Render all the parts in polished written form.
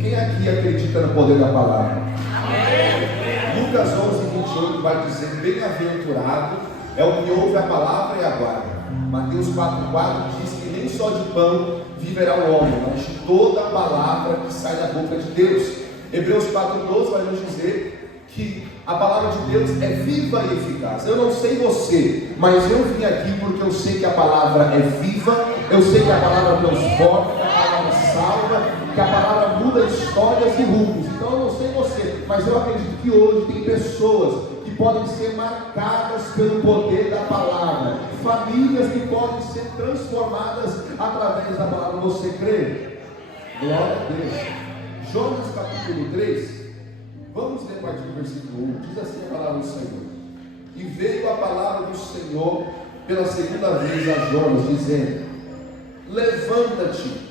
Quem aqui acredita no poder da palavra? Amém. Lucas 11:28 vai dizer: bem-aventurado é o que ouve a palavra e aguarda. Mateus 4:4 diz que nem só de pão viverá o homem, mas de toda a palavra que sai da boca de Deus. Hebreus 4:12 vai nos dizer que a palavra de Deus é viva e eficaz. Eu não sei você, mas eu vim aqui porque eu sei que a palavra é viva, eu sei que a palavra transforma, que a palavra salva, que a palavra muda histórias e rumos. Então eu não sei você, mas eu acredito que hoje tem pessoas que podem ser marcadas pelo poder da palavra, famílias que podem ser transformadas através da palavra. Você crê? Glória a Deus. Jonas capítulo 3, vamos ler a partir do versículo 1, diz assim a palavra do Senhor: e veio a palavra do Senhor pela segunda vez a Jonas, dizendo: levanta-te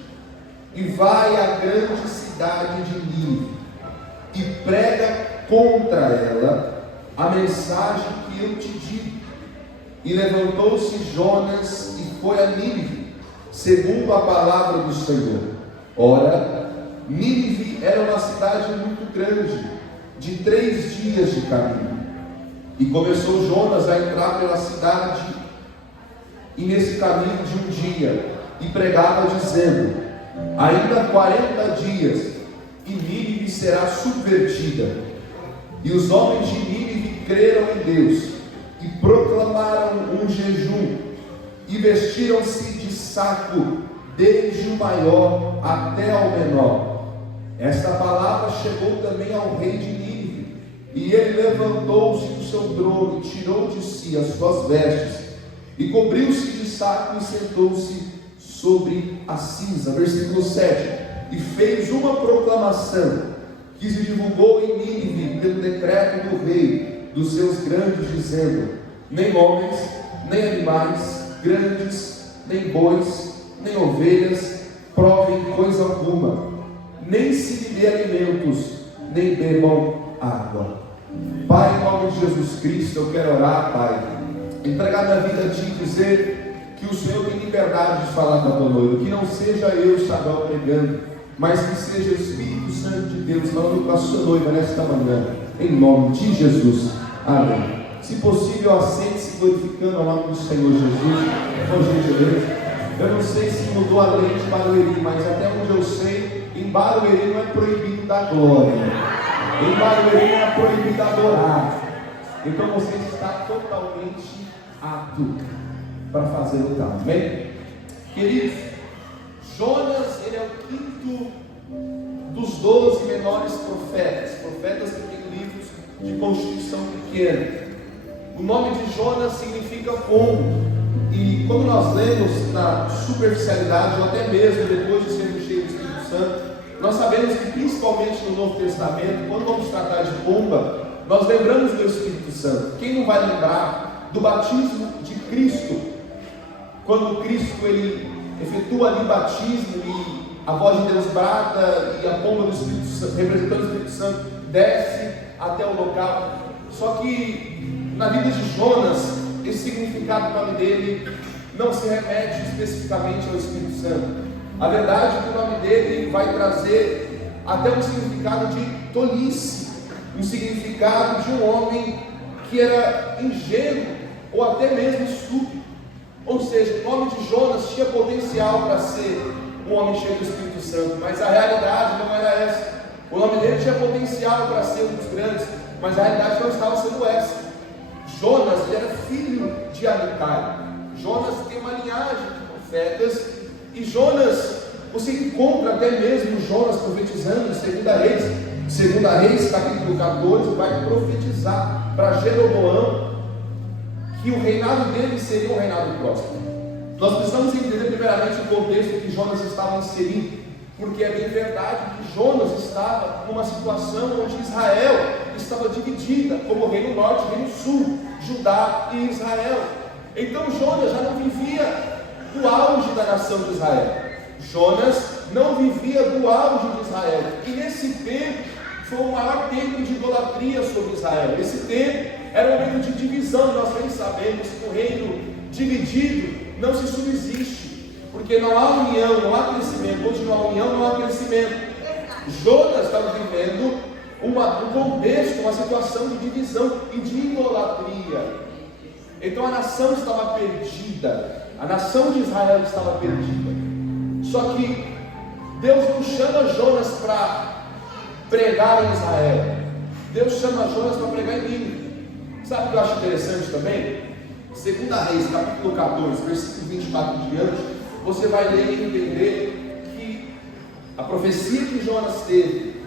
e vai à grande cidade de Nínive e prega contra ela a mensagem que eu te digo. E levantou-se Jonas e foi a Nínive, segundo a palavra do Senhor. Ora, Nínive era uma cidade muito grande, de 3 dias de caminho. E começou Jonas a entrar pela cidade, e nesse caminho de um dia, e pregava dizendo: ainda 40 dias, e Nínive será subvertida. E os homens de Nínive creram em Deus, e proclamaram um jejum, e vestiram-se de saco, desde o maior até ao menor. Esta palavra chegou também ao rei de Nínive, e ele levantou-se do seu trono, e tirou de si as suas vestes, e cobriu-se de saco, e sentou-se sobre a cinza. Versículo 7. E fez uma proclamação, que se divulgou em Nínive pelo decreto do rei dos seus grandes, dizendo: nem homens, nem animais, grandes, nem bois, nem ovelhas, provem coisa alguma, nem se lhe dê alimentos, nem bebam água. Pai, em nome de Jesus Cristo, eu quero orar, Pai, entregar minha vida a Ti, dizer que o Senhor tem liberdade de falar com a Tua noiva, que não seja eu, Samuel, pregando, mas que seja o Espírito Santo de Deus falando com a sua noiva nesta manhã, em nome de Jesus. Amém. Se possível, assente-se glorificando o nome do Senhor Jesus, por gentileza. Eu não sei se mudou a lei de Barueri, mas até onde eu sei, em Barueri não é proibido dar glória, em Barueri não é proibido adorar. Então você está totalmente apto para fazer o tal. Amém? Queridos, Jonas, ele é o 5º dos 12 menores profetas que têm livros de constituição pequena. O nome de Jonas significa pombo. E quando nós lemos na superficialidade, ou até mesmo depois de sermos cheios do Espírito Santo, nós sabemos que principalmente no Novo Testamento, quando vamos tratar de pomba, nós lembramos do Espírito Santo. Quem não vai lembrar do batismo de Cristo? Quando Cristo ele efetua ali batismo e a voz de Deus brada e a pomba do Espírito Santo, representando o Espírito Santo, desce até o local. Só que na vida de Jonas, esse significado do nome dele não se remete especificamente ao Espírito Santo. A verdade é que o nome dele vai trazer até um significado de tolice, um significado de um homem que era ingênuo ou até mesmo estúpido. Ou seja, o nome de Jonas tinha potencial para ser um homem cheio do Espírito Santo, mas a realidade não era essa. O nome dele tinha potencial para ser um dos grandes, mas a realidade não estava sendo essa. Jonas, ele era filho de Amitai. Jonas tem uma linhagem de profetas, e Jonas, você encontra até mesmo Jonas profetizando em 2 Reis, capítulo 14, vai profetizar para Jeroboão que o reinado dele seria um reinado próspero. Nós precisamos entender primeiramente o contexto que Jonas estava inserido, porque é bem verdade que Jonas estava numa situação onde Israel estava dividida, como reino norte e reino sul, Judá e Israel. Então Jonas já não vivia do auge da nação de Israel. Jonas não vivia do auge de Israel. E nesse tempo foi o maior tempo de idolatria sobre Israel. Esse tempo era um momento de divisão. Nós bem sabemos que o reino dividido não se subsiste, porque não há união, não há crescimento. Onde não há união, não há crescimento. Jonas estava vivendo um contexto, uma situação de divisão e de idolatria. Então a nação estava perdida, a nação de Israel estava perdida. Só que Deus não chama Jonas para pregar em Israel, Deus chama Jonas para pregar em Nínive. Sabe o que eu acho interessante também? 2 Reis, capítulo 14, versículo 24 em diante, você vai ler e entender que a profecia que Jonas teve,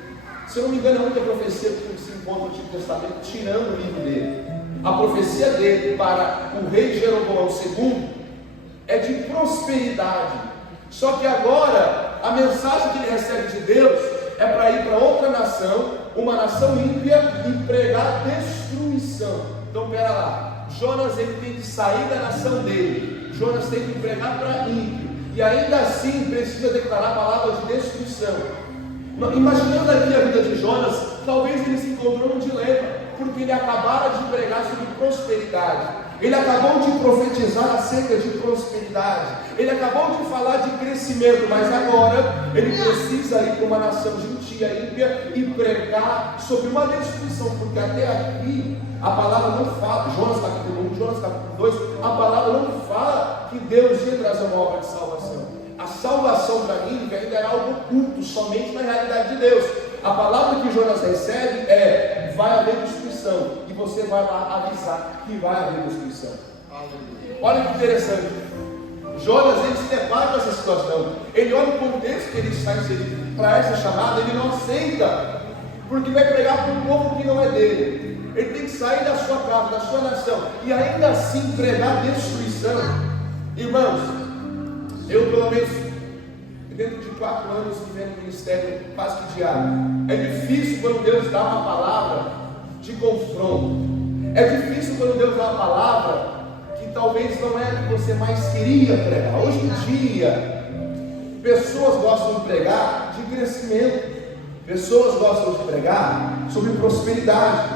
se eu não me engano, é a única profecia que se encontra no Antigo Testamento, tirando o livro dele. A profecia dele para o rei Jeroboão II é de prosperidade. Só que agora, a mensagem que ele recebe de Deus é para ir para outra nação, uma nação ímpia, e pregar destruição. Então, pera lá, Jonas ele tem que sair da nação dele, Jonas tem que pregar para ímpio, e ainda assim precisa declarar palavras de destruição. Imaginando aqui a vida de Jonas, talvez ele se encontrou num dilema, porque ele acabara de pregar sobre prosperidade, ele acabou de profetizar acerca de prosperidade, ele acabou de falar de crescimento, mas agora ele precisa ir para uma nação gentia, ímpia, e pregar sobre uma destruição, porque até aqui a palavra não fala, Jonas capítulo 1, Jonas capítulo 2, a palavra não fala que Deus ia trazer uma obra de salvação. A salvação para Nínive ainda era algo oculto, somente na realidade de Deus. A palavra que Jonas recebe é: vai haver destruição, e você vai lá avisar que vai haver destruição. Olha que interessante, Jonas ele se depara com essa situação, ele olha o contexto que ele está inserido para essa chamada, ele não aceita, porque vai pregar para um povo que não é dele. Ele tem que sair da sua casa, da sua nação, e ainda assim pregar destruição. Irmãos, eu pelo menos dentro de 4 anos vivendo no ministério quase que diário, é difícil quando Deus dá uma palavra de confronto, é difícil quando Deus dá uma palavra que talvez não é a que você mais queria pregar. Hoje em dia, pessoas gostam de pregar de crescimento, pessoas gostam de pregar sobre prosperidade,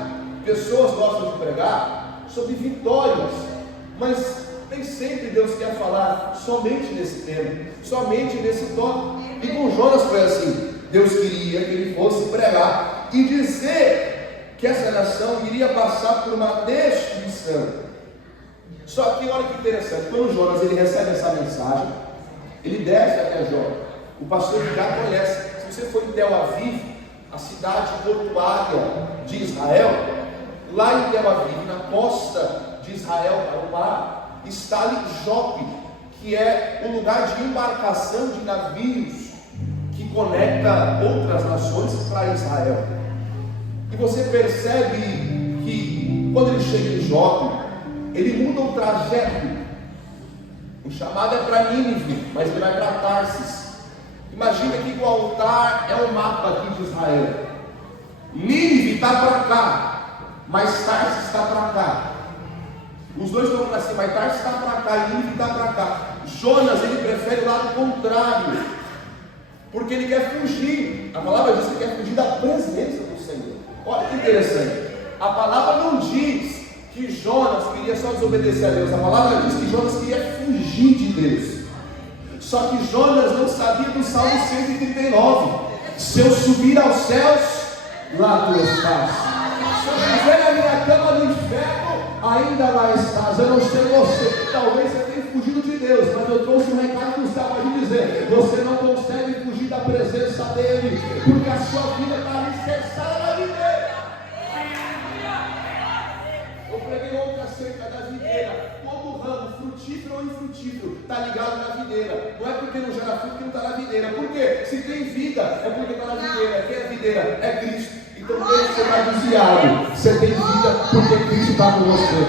pessoas gostam de pregar sobre vitórias, mas nem sempre Deus quer falar somente nesse tema, somente nesse tópico. E com Jonas foi assim, Deus queria que ele fosse pregar e dizer que essa nação iria passar por uma destruição. Só que olha que interessante, quando Jonas ele recebe essa mensagem, ele desce até Jó. O pastor já conhece, se você for em Tel Aviv, a cidade portuária de Israel, lá em Tel Aviv, na costa de Israel, para o mar, está ali Jope, que é um lugar de embarcação de navios que conecta outras nações para Israel. E você percebe que quando ele chega em Jope, ele muda o trajeto. O chamado é para Nínive, mas ele vai para Tarsis. Imagina que o altar é o mapa aqui de Israel. Nínive está para cá, mas Tarsis está para cá. Os dois estão para cima, mas Tarsis está para cá e Nínive está para cá. Jonas ele prefere o lado contrário, porque ele quer fugir. A palavra diz que ele quer fugir da presença do Senhor. Olha que interessante, a palavra não diz que Jonas queria só desobedecer a Deus, a palavra diz que Jonas queria fugir de Deus. Só que Jonas não sabia do Salmo 139: se eu subir aos céus, lá tu estás. Se eu estiver na minha cama no inferno, ainda lá estás. Eu não sei você, talvez você tenha fugido de Deus, mas eu trouxe um recado do céu para te dizer: você não consegue fugir da presença dele, porque a sua vida está alicerçada na videira. Eu preguei ontem acerca da videira. Todo ramo, frutífero ou infrutífero, está ligado na videira. Não é porque não gera fruto que não está na videira. Por quê? Se tem vida, é porque está na videira. Quem é a videira? É Cristo. Então, quando você está desviado, você tem vida porque Cristo está com você.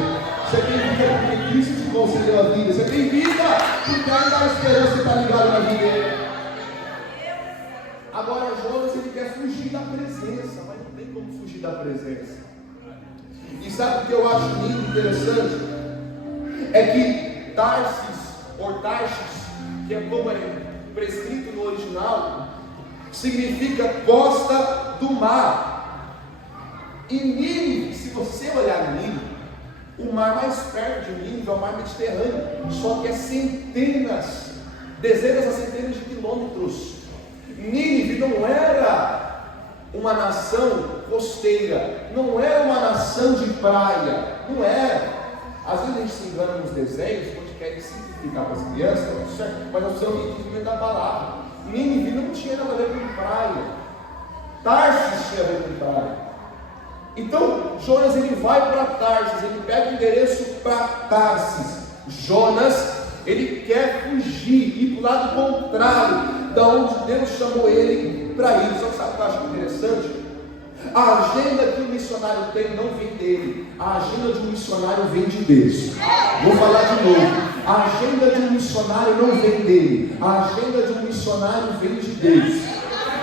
Você tem vida porque Cristo te concedeu a vida. Você tem vida porque ainda a esperança está ligada na videira. Agora, Jonas ele quer fugir da presença, mas não tem como fugir da presença. E sabe o que eu acho muito interessante? É que Tarsis, ou Tarsis, que é como é prescrito no original, significa costa do mar. E Nínive, se você olhar Nínive, o mar mais perto de Nínive é o mar Mediterrâneo, só que é centenas, dezenas a centenas de quilômetros. Nínive não era uma nação costeira, não era uma nação de praia, não era. Às vezes a gente se engana nos desenhos, onde querem simplificar para as crianças, mas nós precisamos de entendimento da palavra. Nínive não tinha nada a ver com praia, Tarsis tinha a ver com praia. Então Jonas ele vai para Tarsis, ele pega o endereço para Tarsis. Jonas ele quer fugir, ir para o lado contrário da onde Deus chamou ele para ir. Só que sabe o que eu acho interessante? A agenda que o missionário tem não vem dele, a agenda de um missionário vem de Deus. Vou falar de novo: a agenda de um missionário não vem dele, a agenda de um missionário vem de Deus.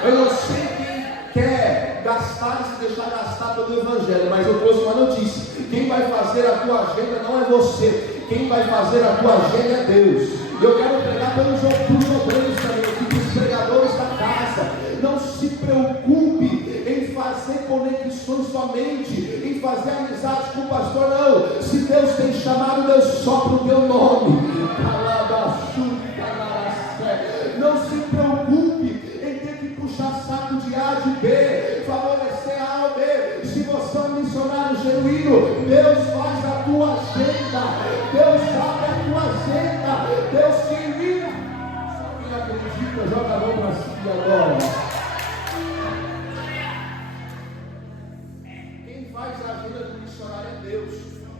Eu não sei quem quer gastar e se deixar gastar pelo Evangelho, mas eu trouxe uma notícia: quem vai fazer a tua agenda não é você, quem vai fazer a tua agenda é Deus. Eu quero pregar pelos obreiros também, aqui dos pregadores da casa. Não se preocupe em fazer conexões somente, em fazer amizades com o pastor, não. Se Deus tem chamado, Deus sopra o teu nome. Não se preocupe em ter que puxar saco de A de B, favorecer A ou B. Se você é um missionário genuíno, Deus faz a tua agenda, Deus abre a tua agenda, Deus te ilumina. Só quem acredita, joga a mão para cima agora. Faz a agenda do missionário é Deus,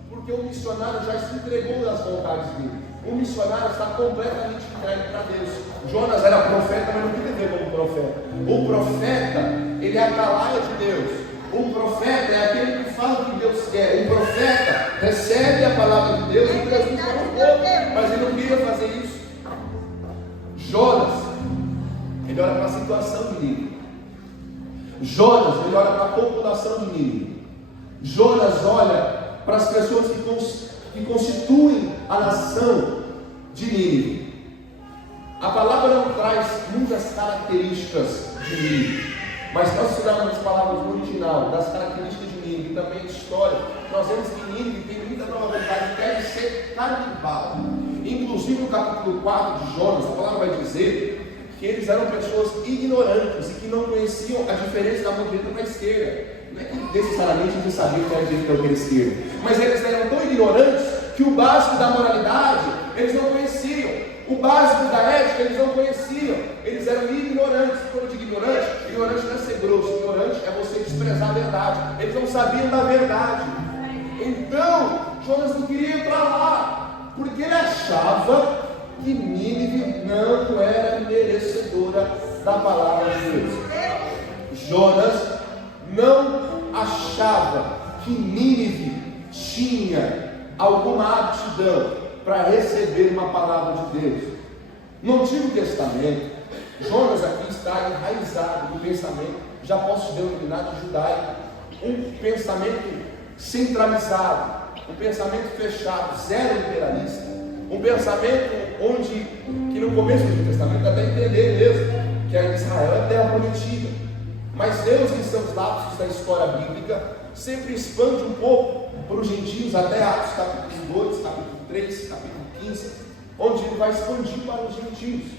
porque o missionário já se entregou das vontades dele. O missionário está completamente entregue para Deus. Jonas era profeta, mas não queria ver como profeta. O profeta, ele é a atalaia de Deus. O profeta é aquele que fala o que Deus quer. O profeta recebe a palavra de Deus e transmite para o povo, mas ele não queria fazer isso. Jonas, ele olha para a situação de Nínive. Jonas, ele olha para a população de Nínive. Jonas olha para as pessoas que constituem a nação de Nínive. A palavra não traz muitas características de Nínive, mas nós estudamos as palavras no original, das características de Nínive e também de história. Nós vemos que Nínive tem muita probabilidade de ser canibal. Inclusive no capítulo 4 de Jonas, a palavra vai dizer que eles eram pessoas ignorantes e que não conheciam a diferença da mão direita para a esquerda. Não é que necessariamente eles sabiam que era direita ou que era esquerda, mas eles eram tão ignorantes que o básico da moralidade eles não conheciam, o básico da ética eles não conheciam, eles eram ignorantes. Quando eu digo ignorante, ignorante não é ser grosso, ignorante é você desprezar a verdade. Eles não sabiam da verdade. Então Jonas não queria ir para lá, porque ele achava que Nínive não era merecedora da palavra de Deus. Jonas não achava que Nínive tinha alguma aptidão para receber uma palavra de Deus. No Antigo Testamento, Jonas aqui está enraizado no pensamento, já posso denominar de judaico, um pensamento centralizado, um pensamento fechado, zero imperialista, um pensamento onde, que no começo do Antigo Testamento dá para entender mesmo, que Israel é a terra prometida. Mas Deus, em seus lapsos da história bíblica, sempre expande um pouco para os gentios, até Atos capítulo 2, capítulo 3, capítulo 15, onde ele vai expandir para os gentios.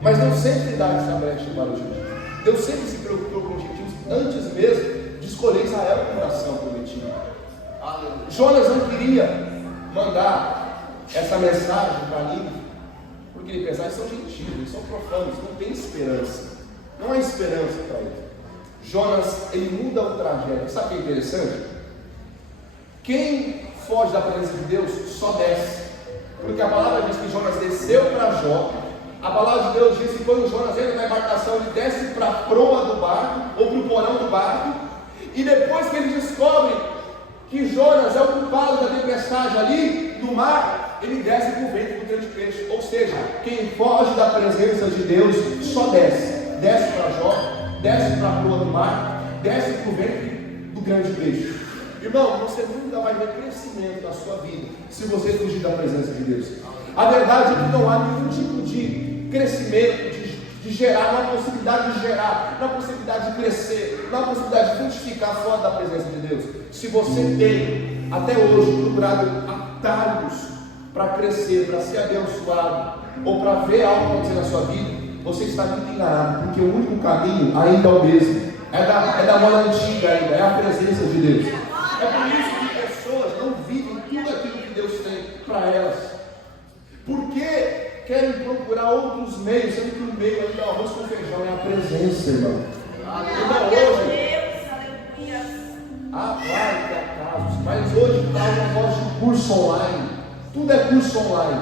Mas Deus sempre dá essa brecha para os gentios. Deus sempre se preocupou com os gentios antes mesmo de escolher Israel como nação prometida. Jonas não queria mandar essa mensagem para Nínive, porque ele pensava, eles são gentios, eles são profanos, não tem esperança. Não há esperança para ele. Jonas, ele muda o trajeto. Sabe o que é interessante? Quem foge da presença de Deus só desce. Porque a palavra diz que Jonas desceu para Jope. A palavra de Deus diz que quando Jonas entra na embarcação, ele desce para a proa do barco, ou para o porão do barco. E depois que ele descobre que Jonas é o culpado da tempestade ali no mar, ele desce para o ventre do grande peixe. Ou seja, quem foge da presença de Deus só desce. Desce para Jó, desce para a proa do mar, desce para o ventre do grande peixe. Irmão, você nunca vai ver crescimento na sua vida se você fugir da presença de Deus. A verdade é que não há nenhum tipo de crescimento, de gerar, não há possibilidade de gerar, não há possibilidade de crescer, não há possibilidade de frutificar fora da presença de Deus. Se você tem, até hoje, procurado atalhos para crescer, para ser abençoado, ou para ver algo acontecer na sua vida, você está muito enganado, porque o único caminho ainda é o mesmo. É da moda antiga ainda, é a presença de Deus. É por isso que pessoas não vivem tudo aquilo que Deus tem para elas. Porque querem procurar outros meios, sendo que o meio ainda é o arroz com feijão, é a presença, irmão. Então hoje, vai ter casos, mas hoje está um negócio de curso online. Tudo é curso online.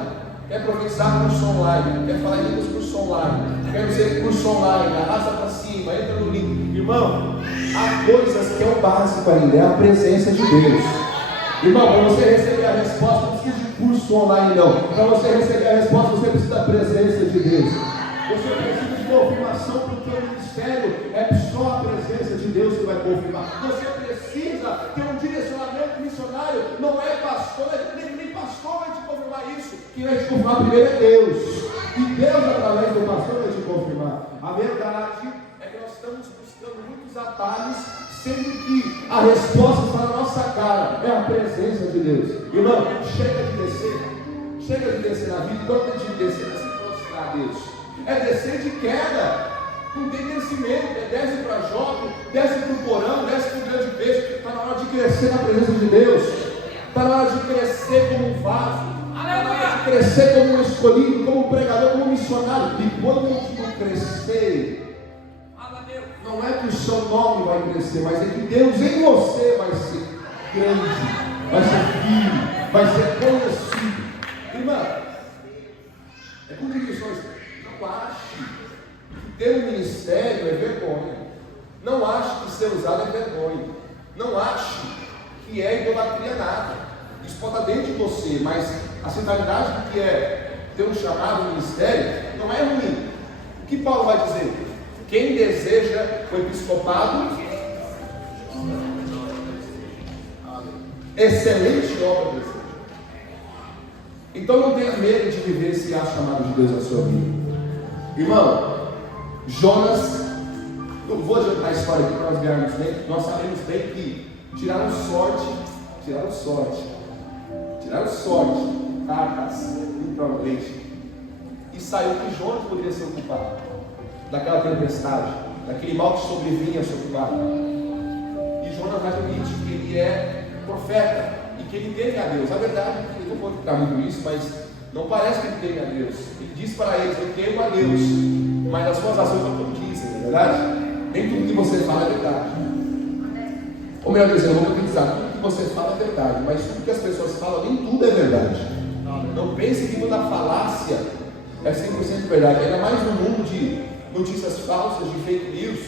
Quer professar curso online, quer falar em línguas curso online, quer dizer curso online, arrasta para cima, entra no link. Irmão, há coisas que é o básico ainda, é a presença de Deus. Irmão, para você receber a resposta, não precisa de curso online não. Para você receber a resposta, você precisa da presença de Deus. Você precisa de confirmação, porque o ministério é só a presença de Deus que vai confirmar. Você precisa ter um direcionamento missionário, não é pastor, nem pastor vai te confirmar isso. Quem vai te confirmar primeiro é Deus. E Deus, através do pastor, vai te confirmar. A verdade é que nós estamos buscando muitos atalhos, sendo que a resposta está na nossa cara, é a presença de Deus. Irmão, chega de descer na vida. Quando a gente descer, é se prostrar a Deus. É descer de queda, não tem crescimento, desce para Jó, desce para o porão, desce para o grande peixe. Está na hora de crescer na presença de Deus, está na hora de crescer como um vaso, está na hora de crescer como um escolhido, como um pregador, como um missionário. E quando eu digo crescer, não é que o seu nome vai crescer, mas é que Deus em você vai ser grande, vai ser firme, vai ser conhecido. Irmã, é como diz isso. Não ache que ter um ministério é vergonha. Não ache que ser usado é vergonha. Não ache que é idolatria nada. Isso pode estar dentro de você, mas a centralidade do que é ter um chamado, um ministério, não é ruim. O que Paulo vai dizer? Quem deseja o episcopado, excelente obra deseja. Então não tenha medo de viver se há chamado de Deus na sua vida. Irmão, Jonas, não vou adiantar a história aqui para nós ganharmos bem. Nós sabemos bem que tiraram sorte, cartas, provavelmente, e saiu que Jonas poderia ser o culpado daquela tempestade, daquele mal que sobrevinha sobre o barco. E Jonas admite que ele é profeta e que ele teme a Deus. A verdade é que eu não vou ficar muito isso, mas não parece que ele teme a Deus. Ele diz para eles: eu temo a Deus, mas as suas ações não condizem, não é verdade? Nem tudo que você fala é verdade. Ou melhor dizendo, eu vou utilizar, tudo que você fala é verdade, mas tudo que as pessoas falam, nem tudo é verdade. Não pense que toda falácia é 100% verdade, ainda mais no mundo de notícias falsas, de fake news.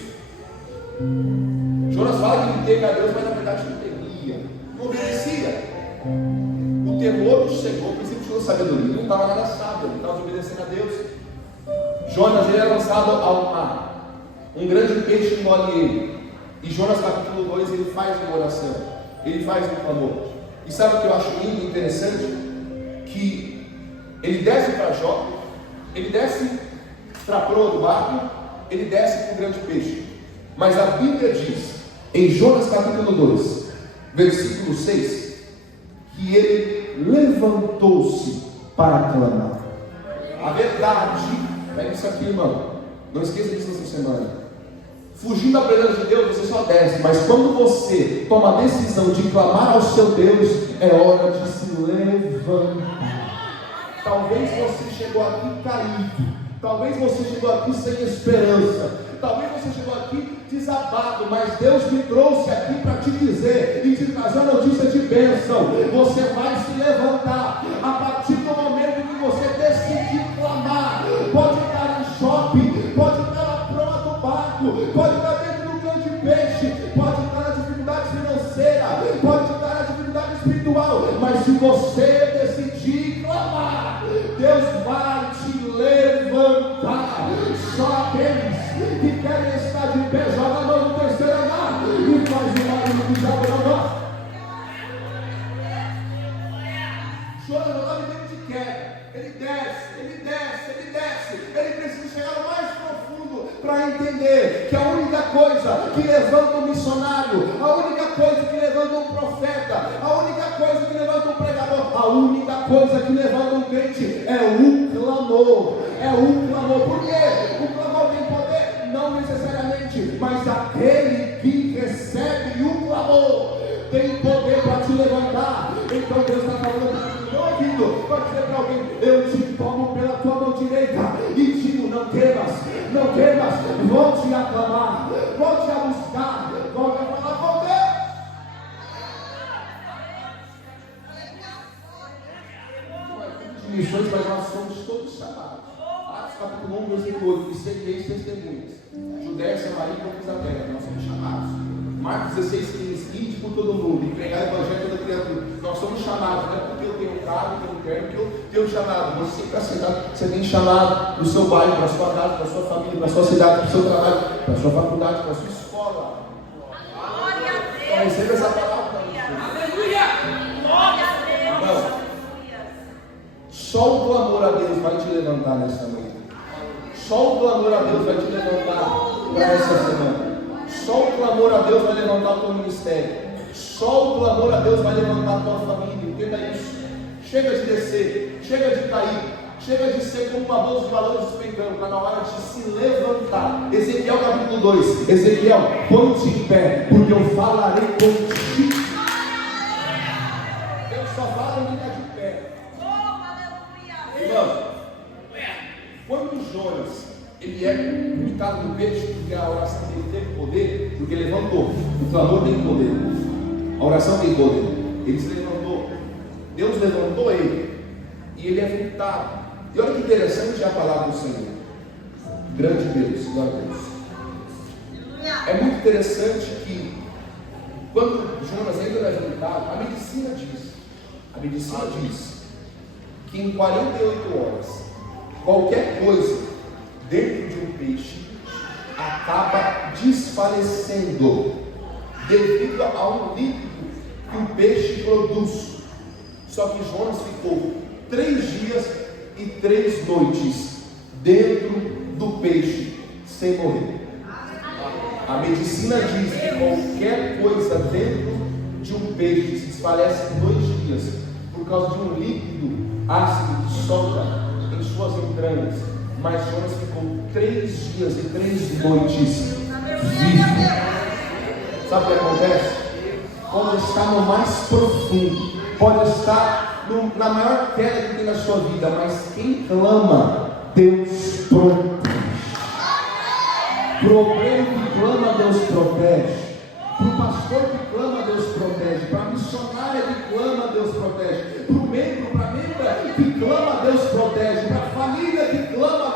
Jonas fala que ele teme a Deus, mas na verdade não temia, não obedecia. O temor chegou, o princípio chegou a sabedoria, não estava nada sábio, ele estava obedecendo a Deus. Jonas, ele é lançado ao mar, um grande peixe engole ele, e Jonas capítulo 2, ele faz uma oração, ele faz um clamor. E sabe o que eu acho lindo e interessante? Que ele desce para Jó, ele desce para a proa do barco, ele desce para o grande peixe. Mas a Bíblia diz, em Jonas capítulo 2, versículo 6, que ele levantou-se para clamar. A verdade, pega isso aqui, irmão, não esqueça disso nessa semana. Fugindo da presença de Deus, você só desce, mas quando você toma a decisão de clamar ao seu Deus, é hora de se levantar. Talvez você chegou aqui caído, talvez você chegou aqui sem esperança, talvez você chegou aqui desabado, mas Deus me trouxe aqui para te dizer e te trazer a notícia de bênção. Você vai se levantar a partir do momento que você decidir clamar. Pode estar em shopping, pode estar na proa do barco, pode estar dentro do grande peixe, pode estar na dificuldade financeira, pode estar na dificuldade espiritual, mas se você decidir clamar, Deus vai te levantar. Só aqueles que querem estar de pé, joga a mão no terceiro andar e faz o barulho do diabo na mão. Jonas não está vivendo de queda, ele desce, ele precisa chegar ao mais profundo para entender que a única coisa que levanta um missionário, a única coisa que levanta um profeta, a única coisa que levanta um pregador, a única coisa que levanta um crente é o clamor. Por quê? mas aquele que recebe o clamor tem poder para te levantar. Então Deus está falando no meu ouvido, vai dizer para alguém: eu te tomo pela tua mão direita e digo: não temas, não temas, volte a clamar, volte a buscar, volte a falar com Deus. Missões, mas nós somos todos chamados. Atos capítulo 1, versículo 8: e seguireis testemunhas, Judéia, Samaria e toda a terra. Nós somos chamados. Marcos 16, 15: ide por todo mundo e pregar o evangelho a toda criatura. Nós somos chamados, não é porque eu tenho um cargo, tenho um terno, que eu tenho chamado. Você para a cidade, você tem chamado para o seu bairro, para a sua casa, para a sua família, para a sua cidade, para o seu trabalho, para a sua faculdade, para a sua escola. Glória a Deus. Então receba essa palavra. Aleluia. Glória a Deus. Só o clamor a Deus vai te levantar nessa manhã. Só o clamor a Deus vai te levantar para essa semana. Só o clamor a Deus vai levantar o teu ministério. Só o clamor a Deus vai levantar a tua família. Entenda isso. Chega de descer, chega de cair, chega de ser como uma bolsa de valores despencando. Está na hora de se levantar. Ezequiel capítulo 2: Ezequiel, põe-te em pé, porque eu falarei contigo. Deus só fala em ficar de pé. Irmão, quando Jonas ele é picado no peixe, porque a oração dele teve poder, porque ele levantou. O clamor tem poder, a oração tem poder. Ele se levantou, Deus levantou ele, e ele é voltado. E olha que interessante é a palavra do Senhor. Grande Deus, glória a Deus. É muito interessante que quando Jonas ainda é voltado, a medicina diz que em 48 horas, qualquer coisa dentro de um peixe acaba desfalecendo devido a um líquido que o peixe produz. Só que Jonas ficou 3 dias e 3 noites dentro do peixe sem morrer. A medicina diz que qualquer coisa dentro de um peixe se desfalece em 2 dias por causa de um líquido ácido que solta em suas entranhas. Mas Jonas ficou 3 dias e 3 noites vivo. Sabe o que acontece? Pode estar no mais profundo, pode estar na maior queda que tem na sua vida, mas quem clama, Deus protege. Para o obreiro que clama, Deus protege. Para o pastor que clama, Deus protege. Para a missionária que clama, Deus protege. Para o membro, para a membra que clama, Deus protege. Para a família que clama,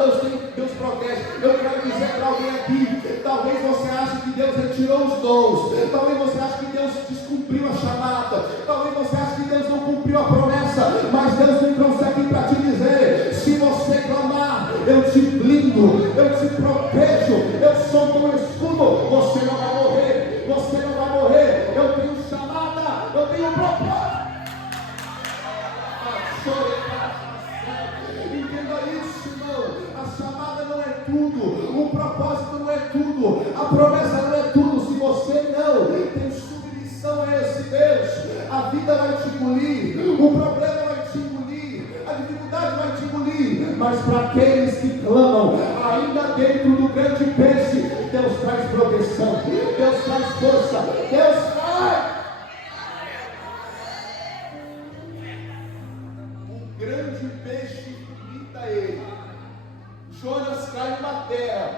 Deus protege. Eu quero dizer para alguém aqui: talvez você ache que Deus retirou os dons, talvez você ache que Deus descumpriu a chamada, talvez você ache que Deus não cumpriu a promessa, mas Deus me trouxe aqui para te dizer: se você clamar, eu te blindo, eu te protejo, eu sou teu escudo. Você não vai morrer, você não vai morrer. Eu tenho chamada, eu tenho propósito. Entenda isso, irmão. A chamada não é tudo, o propósito não é tudo, a promessa não é tudo. Se você não tem submissão a esse Deus, a vida vai te engolir, o problema vai te engolir, a dificuldade vai te engolir. Mas para aqueles que clamam, ainda dentro do grande peixe, Deus traz proteção, Deus traz força, Deus faz. O grande peixe imita ele. Jonas cai numa terra.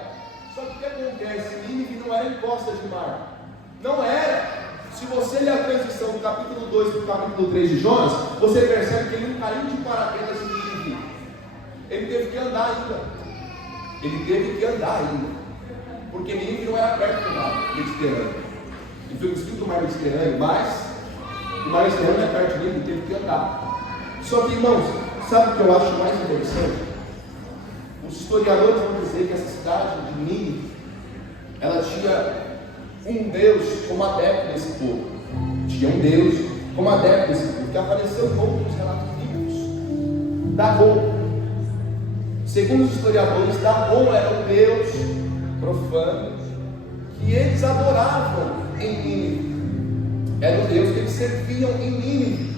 Só que o que acontece? Nínive não era em costa de mar. Não era. Se você ler a transição do capítulo 2 para o capítulo 3 de Jonas, você percebe que ele não caiu de paraquedas em Nínive. Ele teve que andar ainda. Porque Nínive não era perto do mar Mediterrâneo. Ele foi escrito do mar Mediterrâneo, mas o mar Mediterrâneo é perto de Nínive, teve que andar. Só que, irmãos, sabe o que eu acho mais interessante? Os historiadores vão dizer que essa cidade de Nínive, ela tinha um Deus como adepto desse povo. Tinha um Deus como adepto desse povo, que apareceu em outros relatos bíblicos. Dagon. Segundo os historiadores, Dagon era um Deus profano que eles adoravam em Nínive. Era o Deus que eles serviam em Nínive.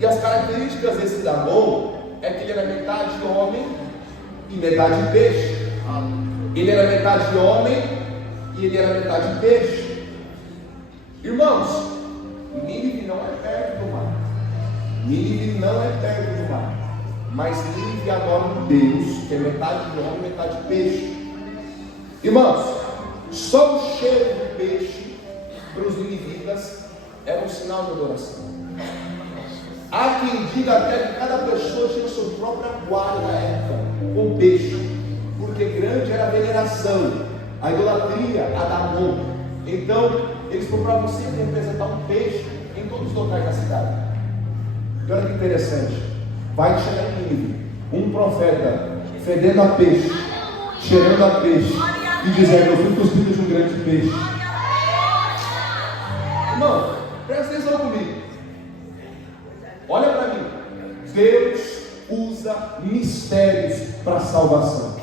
E as características desse Dagon é que ele era metade homem e metade peixe. Ele era metade homem e ele era metade peixe. Irmãos, Nínive não é perto do mar. Nínive não é perto do mar. Mas Nínive adora um Deus que é metade homem e metade peixe. Irmãos, só o cheiro do peixe para os ninivitas era um sinal de adoração. Há quem diga até que cada pessoa tinha sua própria guarda na época com peixe, porque grande era a veneração, a idolatria a Dagon. Então eles procuravam sempre representar um peixe em todos os locais da cidade. E olha que interessante, vai chegar em Nínive um profeta fedendo a peixe, cheirando a peixe e dizendo: eu fui cuspido de um grande peixe. Irmão, presta atenção comigo, olha para mim. Deus usa mistérios para salvação.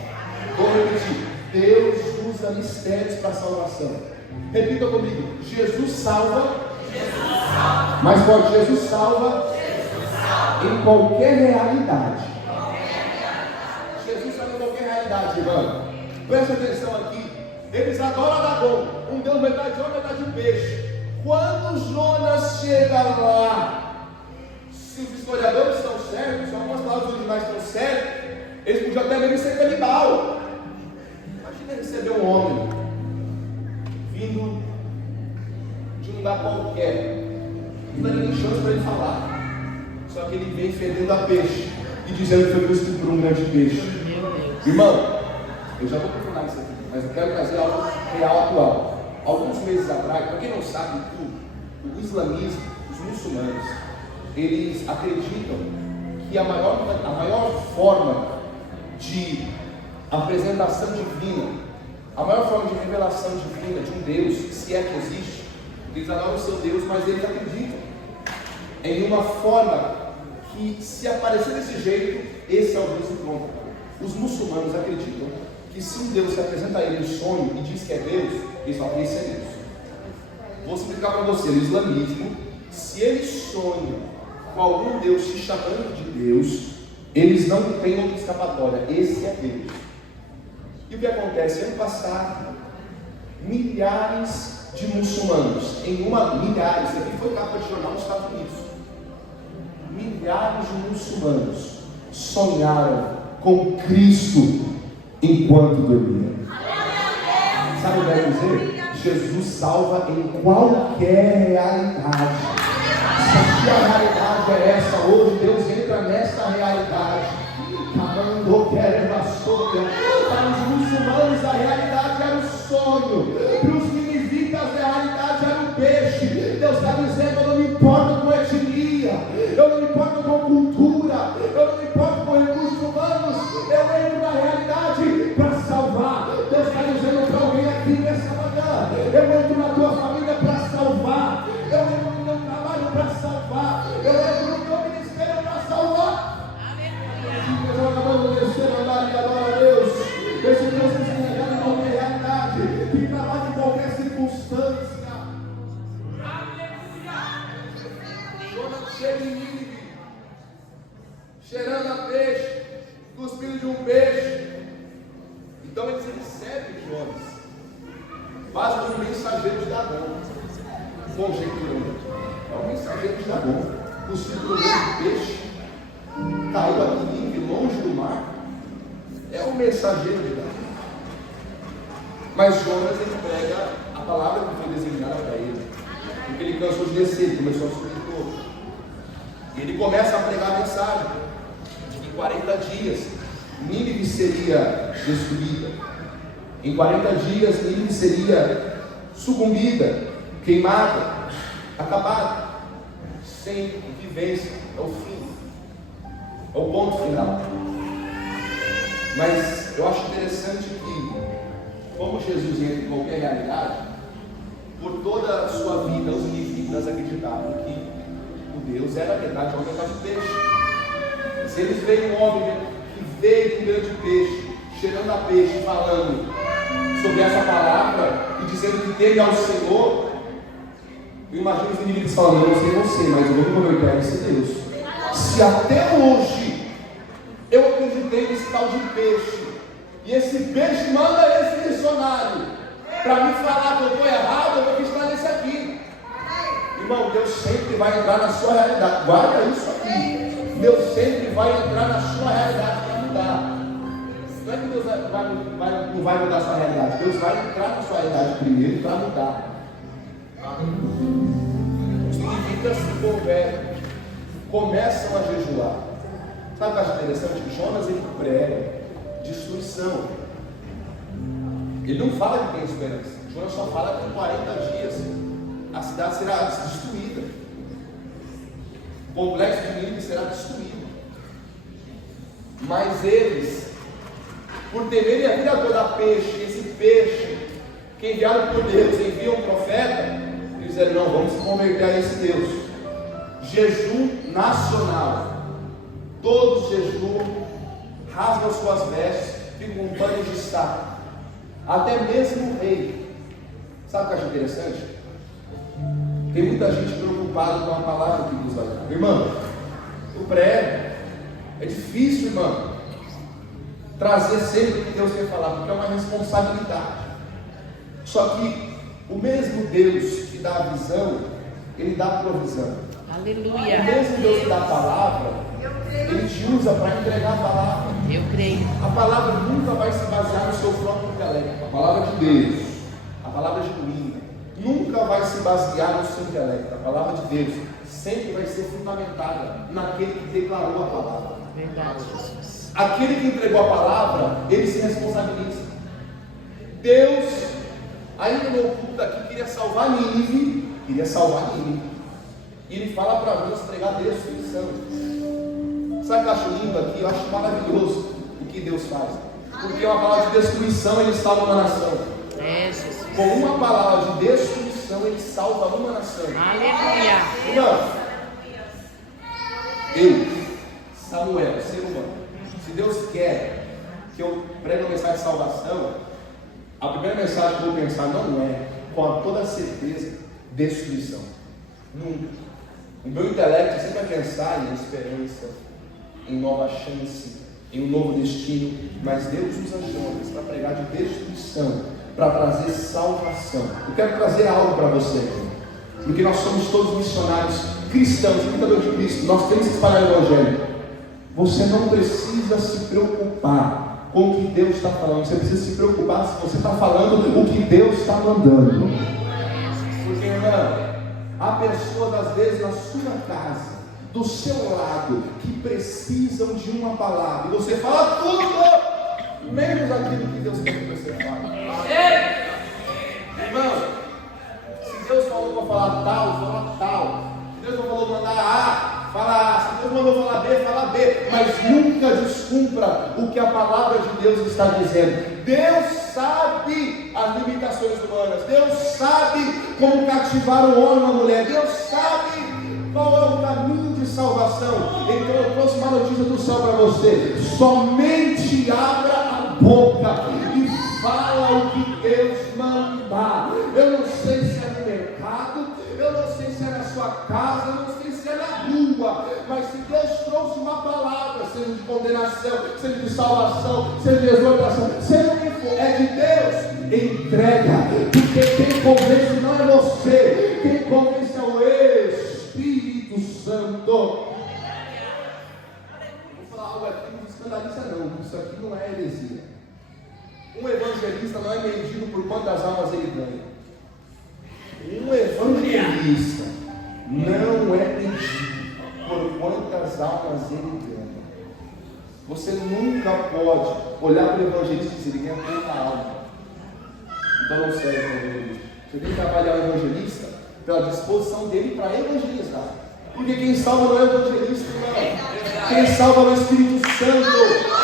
Vou repetir, Deus usa mistérios para salvação. Repita comigo: Jesus salva, mais forte, Jesus salva, em qualquer realidade. Jesus salva em qualquer realidade, irmão. Presta atenção aqui. Eles adoram Dagon, um Deus metade homem, metade peixe. Quando Jonas chega lá, se os historiadores estão certos, se algumas palavras originais estão certas, eles podiam até mesmo ser canibal. Imagina receber um homem vindo de um lugar qualquer, não dá nem chance para ele falar, só que ele vem fedendo a peixe e dizendo que foi cuspido por um grande peixe. Irmão, eu já vou aprofundar isso aqui, mas eu quero trazer algo real, atual. Alguns meses atrás, para quem não sabe, o islamismo, os muçulmanos, eles acreditam que a maior forma de apresentação divina, a maior forma de revelação divina de um Deus, se é que existe, eles adoram o seu Deus, mas eles acreditam em uma forma que, se aparecer desse jeito, esse é o Deus e pronto. Os muçulmanos acreditam que se um Deus se apresenta a ele em sonho e diz que é Deus, eles falam que esse é Deus. Vou explicar para você, no islamismo, se eles sonham com algum Deus se chamando de Deus, eles não têm outra escapatória, esse é Deus. E o que acontece? Ano passado, milhares de muçulmanos, milhares, isso aqui foi capa de jornal nos Estados Unidos, milhares de muçulmanos sonharam com Cristo enquanto dormiam. Sabe o que eu quero dizer? Jesus salva em qualquer realidade. Se a realidade é essa hoje, Deus entra nessa realidade. Para os muçulmanos a realidade era o sonho, para os ninivitas a realidade era o peixe. Deus está dizendo: eu não me importo com etnia, eu não me importo com cultura, eu não me importo com recursos humanos, eu entro na realidade para salvar. Deus está dizendo para alguém aqui nessa manhã: eu entro na tua família para salvar, eu entro no meu trabalho para salvar, eu entro no teu ministério para salvar. Adora a Deus. Esse Deus que se revela em qualquer realidade, que trabalha em qualquer circunstância. Jonas chega em Nínive, cheirando a peixe, cuspindo de um peixe. Então eles recebem Jonas, fazem um mensageiro de Dagon, conjecturando. É um mensageiro de Dagon, cuspido por um peixe, caiu aqui em Nínive, longe do mar. É um mensageiro de Deus. Mas Jonas entrega a palavra que foi designada para ele, porque ele cansou de descer, ele começou a subir todo. E ele começa a pregar a mensagem de que em 40 dias Nínive seria destruída. Em 40 dias Nínive seria sucumbida, queimada, acabada, sem vivência. É o fim, é o ponto final. Mas eu acho interessante que, como Jesus entra em qualquer realidade, por toda a sua vida, os ninivitas acreditavam que o Deus era metade homem, metade peixe. Se eles veem um homem que veio de um grande peixe, cheirando a peixe, falando sobre essa palavra e dizendo que teme ao Senhor, eu imagino os inimigos falando: eu não sei você, mas eu vou me converter a esse Deus. Se até hoje eu acreditei nesse tal de peixe, e esse peixe manda esse missionário, para me falar que eu estou errado, eu vou estar nesse aqui. Irmão, Deus sempre vai entrar na sua realidade. Guarda isso aqui. Deus sempre vai entrar na sua realidade para mudar. Não é que Deus não vai mudar a sua realidade. Deus vai entrar na sua realidade primeiro para mudar. Os níveis se convertem, começam a jejuar. Sabe o que eu acho interessante? Jonas, ele prega destruição. Ele não fala que tem esperança. Jonas só fala que em 40 dias a cidade será destruída. O complexo de Nínive será destruído. Mas eles, por temerem a vida toda a peixe, esse peixe que enviado por Deus envia um profeta, eles disseram: não, vamos se converter a esse Deus. Jejum nacional. Todos jejuam, rasgam suas vestes, ficam com pano de saco. Até mesmo o rei. Sabe o que eu acho interessante? Tem muita gente preocupada com a palavra que Deus vai dar. Irmão, o prego é difícil, irmão, trazer sempre o que Deus quer falar, porque é uma responsabilidade. Só que o mesmo Deus que dá a visão, Ele dá a provisão. Aleluia. O mesmo Deus que dá a palavra, Ele te usa para entregar a palavra. Eu creio. A palavra nunca vai se basear no seu próprio intelecto. A palavra de Deus, a palavra genuína, nunca vai se basear no seu intelecto. A palavra de Deus sempre vai ser fundamentada naquele que declarou a palavra. Verdade, Jesus. Aquele que entregou a palavra, ele se responsabiliza. Deus, ainda no culto daqui, queria salvar Nínive. E ele fala para nós pregar destruição. Sabe o que eu acho lindo aqui? Eu acho maravilhoso o que Deus faz. Porque uma palavra de destruição, Ele salva uma nação. Jesus. Com uma palavra de destruição, Ele salva uma nação. Aleluia. Irmão, eu, Samuel, ser humano, se Deus quer que eu pregue uma mensagem de salvação, a primeira mensagem que eu vou pensar não é, com toda certeza, destruição. Nunca. O meu intelecto sempre vai pensar em esperança, em nova chance, em um novo destino. Mas Deus usa Jonas para pregar de destruição, para trazer salvação. Eu quero trazer algo para você, porque nós somos todos missionários cristãos, imitadores de Cristo. Nós temos que espalhar o Evangelho. Você não precisa se preocupar com o que Deus está falando. Você precisa se preocupar se você está falando o que Deus está mandando. Porque, irmão, há pessoas às vezes na sua casa, do seu lado, que precisam de uma palavra. E você fala tudo, menos aquilo que Deus quer que você fale. Irmão, se Deus falou para falar tal, fala tal. Se Deus falou mandar A, fala A. Se Deus mandou falar B, fala B. Mas nunca descumpra o que a palavra de Deus está dizendo. Deus sabe as limitações humanas. Deus sabe como cativar o homem e a mulher. Deus sabe qual é o caminho de salvação. Então eu trouxe uma notícia do céu para você. Somente abra a boca e fala o que Deus mandar. Eu não sei se é no mercado, eu não sei se é na sua casa, eu não sei se é na rua, mas se Deus trouxe uma palavra, seja de condenação, seja de salvação, seja de exortação, seja o que for, é de Deus, entrega, porque quem convence não é você, quem convence é o Espírito Santo. Vou falar algo aqui, não escandaliza não, isso aqui não é heresia. Um evangelista não é medido por quantas almas ele ganha. Um evangelista não é medido por quantas almas ele ganha. Você nunca pode olhar para o evangelista e dizer: ele ganha tanta alma, então não serve para o evangelista. Você tem que trabalhar o evangelista pela disposição dele para evangelizar. Porque quem salva não é o evangelista, não. Quem salva é o Espírito Santo.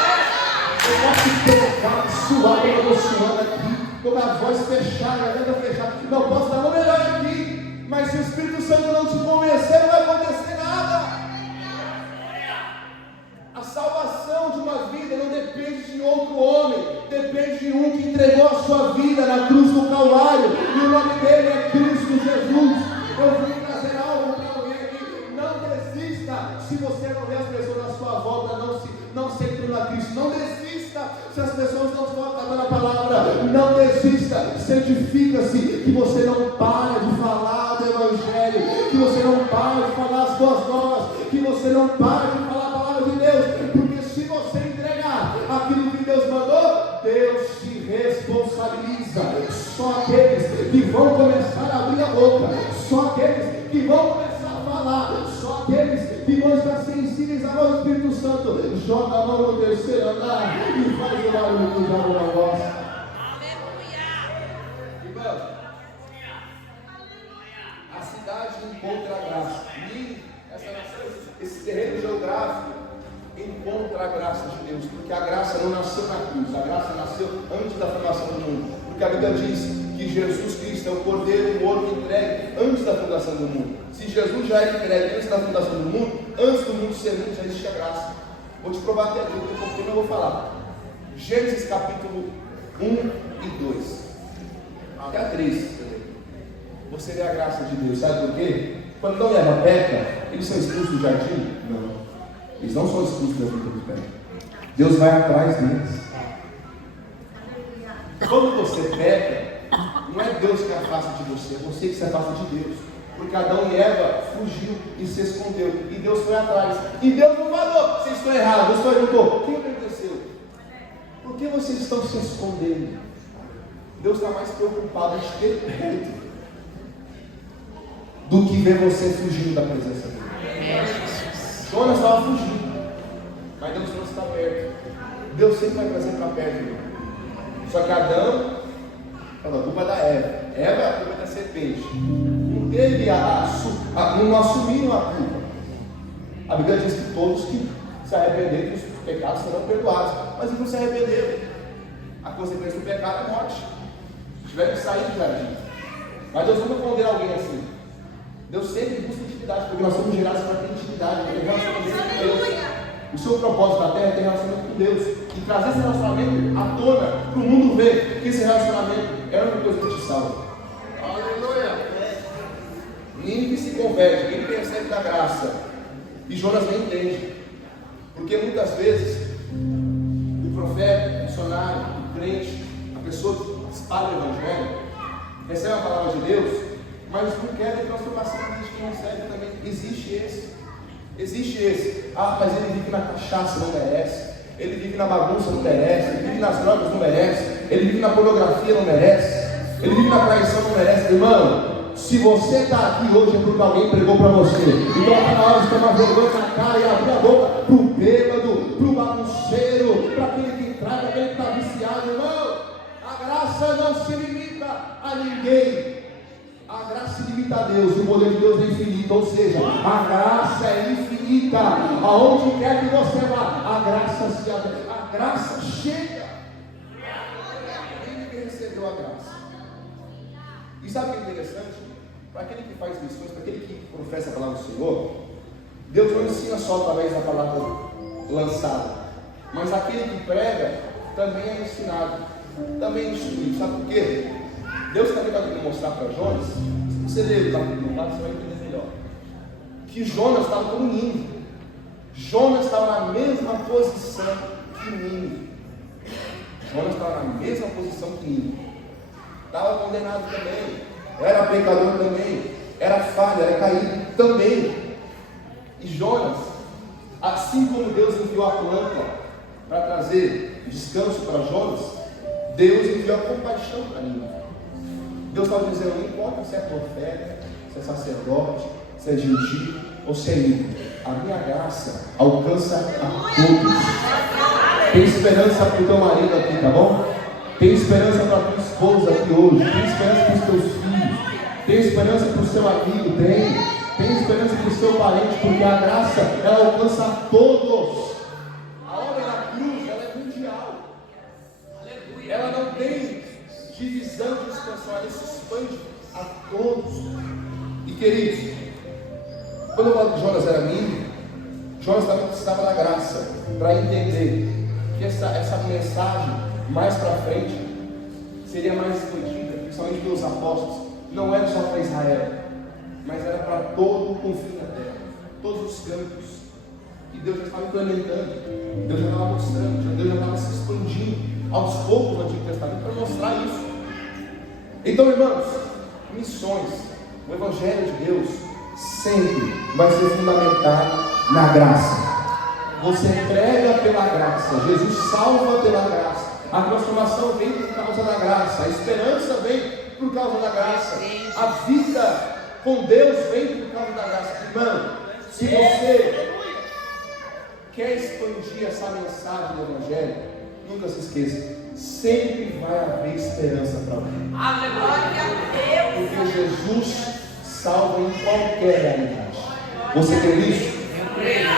Eu posso tocar, suar, eu estou suando aqui, estou com a voz fechada, a garganta fechada. Não posso dar o melhor aqui, mas se o Espírito Santo não te convencer, não vai acontecer nada. A salvação de uma vida não depende de outro homem, depende de um que entregou a sua vida na cruz do Calvário, e o nome dele é Cristo Jesus. Eu vim trazer algo para alguém aqui. Não desista se você não vê as pessoas à sua volta não seguindo a Cristo. Não desista se as pessoas não estão acatando a palavra. Não desista se é difícil. que você não para de falar do Evangelho, que você não para de falar as boas novas, que você não para de falar a palavra de Deus, porque se você entregar aquilo que Deus mandou, Deus se responsabiliza. Só aqueles que vão começar a abrir a boca, só aqueles que vão começar a falar, só aqueles que vão estar sensíveis à voz do Espírito Santo, joga a mão no terceiro andar e faz o barulho que o diabo não gosta. Irmão, a cidade encontra a graça. E essa nação, esse terreno geográfico encontra a graça de Deus, porque a graça não nasceu na cruz, a graça nasceu antes da fundação do mundo, porque a Bíblia diz que Jesus Cristo é o Cordeiro morto entregue antes da fundação do mundo. Se Jesus já era entregue antes da fundação do mundo, antes do mundo ser mundo já existia graça. Vou te provar até aqui, porque eu não vou falar. Gênesis capítulo 1 e 2 até a 3, você vê a graça de Deus. Sabe por quê? Quando Adão e Eva pecam, eles são expulsos do jardim? Não, eles não são expulsos do jardim quando pecam. Deus vai atrás deles. Quando você peca, não é Deus que afasta de você, é você que se afasta de Deus. Porque Adão e Eva fugiu e se escondeu, e Deus foi atrás. E Deus não falou, vocês estão errados. Deus perguntou, o que aconteceu? Por que vocês estão se escondendo? Deus está mais preocupado em te ter perto do que ver você fugindo da presença dele. Jonas estava fugindo, mas Deus não está perto. Deus sempre vai trazer para perto dele. Só que Adão falou, a culpa é da Eva. Eva é a culpa da serpente. Não teve não assumiram a culpa. A Bíblia diz que todos que se arrependerem dos pecados serão perdoados, mas eles não se arrependeram. A consequência do pecado é a morte. Tiveram que sair do jardim. Mas Deus nunca condena alguém assim. Deus sempre busca intimidade, porque nós somos gerados para ter intimidade, para ter relacionamento com Deus. O seu propósito na terra é ter relacionamento com Deus. E trazer esse relacionamento à tona, para o mundo ver que esse relacionamento é a única coisa que te salva. Aleluia! Ninguém se converte, ninguém percebe da graça. E Jonas nem entende. Porque muitas vezes o profeta, o missionário, o crente, a pessoa que espalha o Evangelho, recebe a palavra de Deus, mas não quer ter transformação desde que recebe também. Existe esse. Ah, mas ele vive na cachaça, não merece. Ele vive na bagunça, não merece. Ele vive nas drogas, não merece. Ele vive na pornografia, não merece. Ele vive na traição, não merece. Irmão, se você está aqui hoje é porque alguém pregou para você. Então está na hora de tomar vergonha na cara e abrir a boca para o bêbado, para o bagunceiro, para aquele que trai, para aquele que está viciado. Irmão, a graça não se limita a ninguém. A graça se limita a Deus, e o poder de Deus é infinito, ou seja, a graça é infinita, aonde quer que você vá, a graça chega. Quem recebeu a graça? E sabe o que é interessante? Para aquele que faz missões, para aquele que professa a palavra do Senhor, Deus não ensina só através da palavra lançada, mas aquele que prega também é ensinado, também é instruído. Sabe por quê? Deus também está querendo mostrar para Jonas, se você ler o capítulo 4, você vai entender melhor, que Jonas estava como Nínive. Jonas estava na mesma posição que Nínive. Jonas estava na mesma posição que Nínive. Estava condenado também, era pecador também, era falha, era caído também. E Jonas, assim como Deus enviou a planta para trazer descanso para Jonas, Deus enviou a compaixão para Nínive. Deus estava dizendo, não importa se é profeta, se é sacerdote, se é gentil ou se é ímpio, a minha graça alcança a todos. Tem esperança para o teu marido aqui, tá bom? Tem esperança para a tua esposa aqui hoje, tem esperança para os teus filhos, tem esperança para o seu amigo, tem esperança para o seu parente, porque a graça, ela alcança a todos. A obra da cruz, ela é mundial. Ela não tem divisão de expansão, ela se expande a todos. E queridos, quando eu falo que Jonas era mínimo, Jonas também precisava da graça para entender que essa mensagem mais para frente seria mais expandida, principalmente pelos apóstolos. Não era só para Israel, mas era para todo o confim da terra, todos os campos. E Deus já estava implementando, Deus já estava mostrando, Deus já estava se expandindo aos poucos no Antigo Testamento para mostrar isso. Então, irmãos, missões, o Evangelho de Deus sempre vai ser fundamentado na graça. Você entrega pela graça, Jesus salva pela graça, a transformação vem por causa da graça, a esperança vem por causa da graça, a vida com Deus vem por causa da graça. Irmão, se você quer expandir essa mensagem do Evangelho, nunca se esqueça, sempre vai haver esperança para alguém. Aleluia. Porque Jesus salva em qualquer realidade. Você crê nisso? Eu creio.